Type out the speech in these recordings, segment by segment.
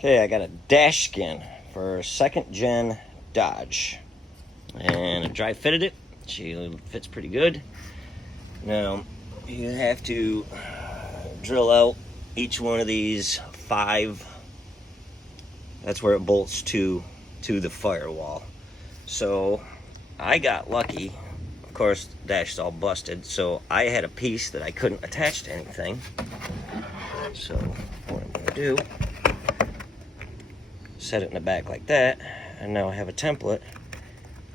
Okay, I got a DashSkin for 2nd gen Dodge, and I dry fitted it. She fits pretty good. Now you have to drill out each one of these 5. That's where it bolts to the firewall. So I got lucky. Of course, the dash is all busted, so I had a piece that I couldn't attach to anything. So what I'm gonna do, set it in the back like that, and now I have a template,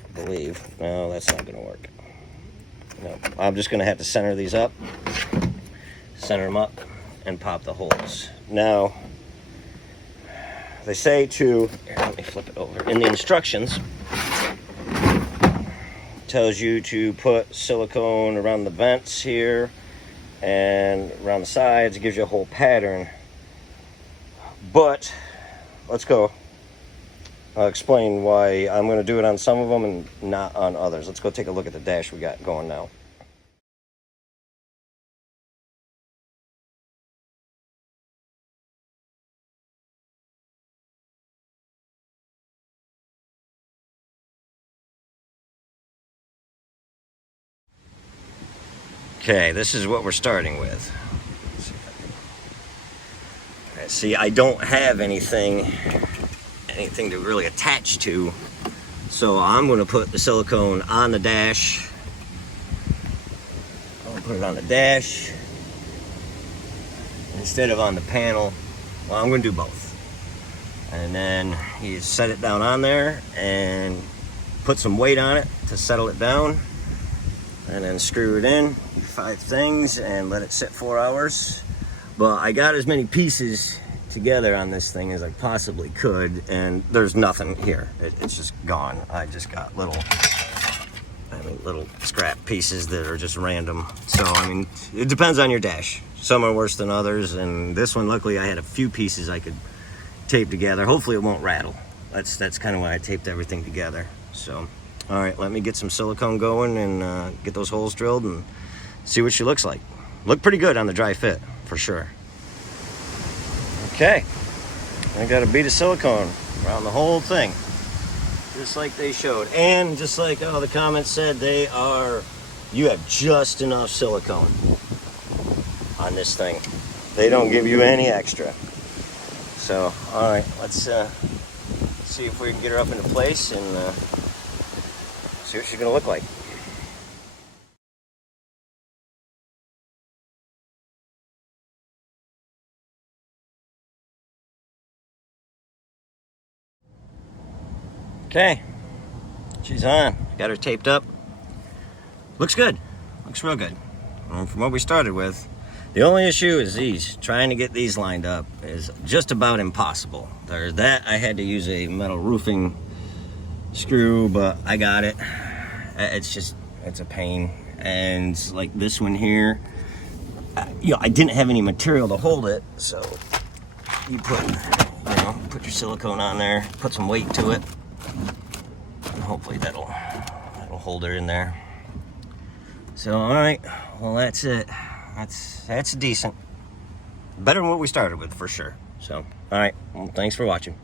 I believe. No, that's not gonna work. No, I'm just gonna have to center these up, center them up, and pop the holes. Now, they say to, here, let me flip it over. In the instructions, tells you to put silicone around the vents here and around the sides. It gives you a whole pattern. But let's go. I'll explain why I'm going to do it on some of them and not on others. Let's go take a look at the dash we got going now. Okay, this is what we're starting with. See, I don't have anything to really attach to, so I'm going to put the silicone on the dash. I'll put it on the dash instead of on the panel. Well, I'm going to do both. And then you set it down on there and put some weight on it to settle it down, and then screw it in 5 things and let it sit 4 hours. But I got as many pieces together on this thing as I possibly could, and there's nothing here. It's just gone. I just got little scrap pieces that are just random. So I mean, it depends on your dash. Some are worse than others, and this one, luckily, I had a few pieces I could tape together. Hopefully it won't rattle. That's kind of why I taped everything together. So all right, let me get some silicone going and get those holes drilled and see what she looks like. Look pretty good on the dry fit, for sure. Okay, I got a bead of silicone around the whole thing, just like they showed. And just like the comments said, you have just enough silicone on this thing. They don't give you any extra. So, all right, let's see if we can get her up into place and see what she's gonna look like. Okay, she's on. Got her taped up. Looks good. Looks real good. And from what we started with, the only issue is these. Trying to get these lined up is just about impossible. There's that. I had to use a metal roofing screw, but I got it. It's a pain. And like this one here, I didn't have any material to hold it, so you put your silicone on there, put some weight to it, and hopefully that'll hold her in there. So all right, well that's it. That's decent. Better than what we started with, for sure. So all right, well, thanks for watching.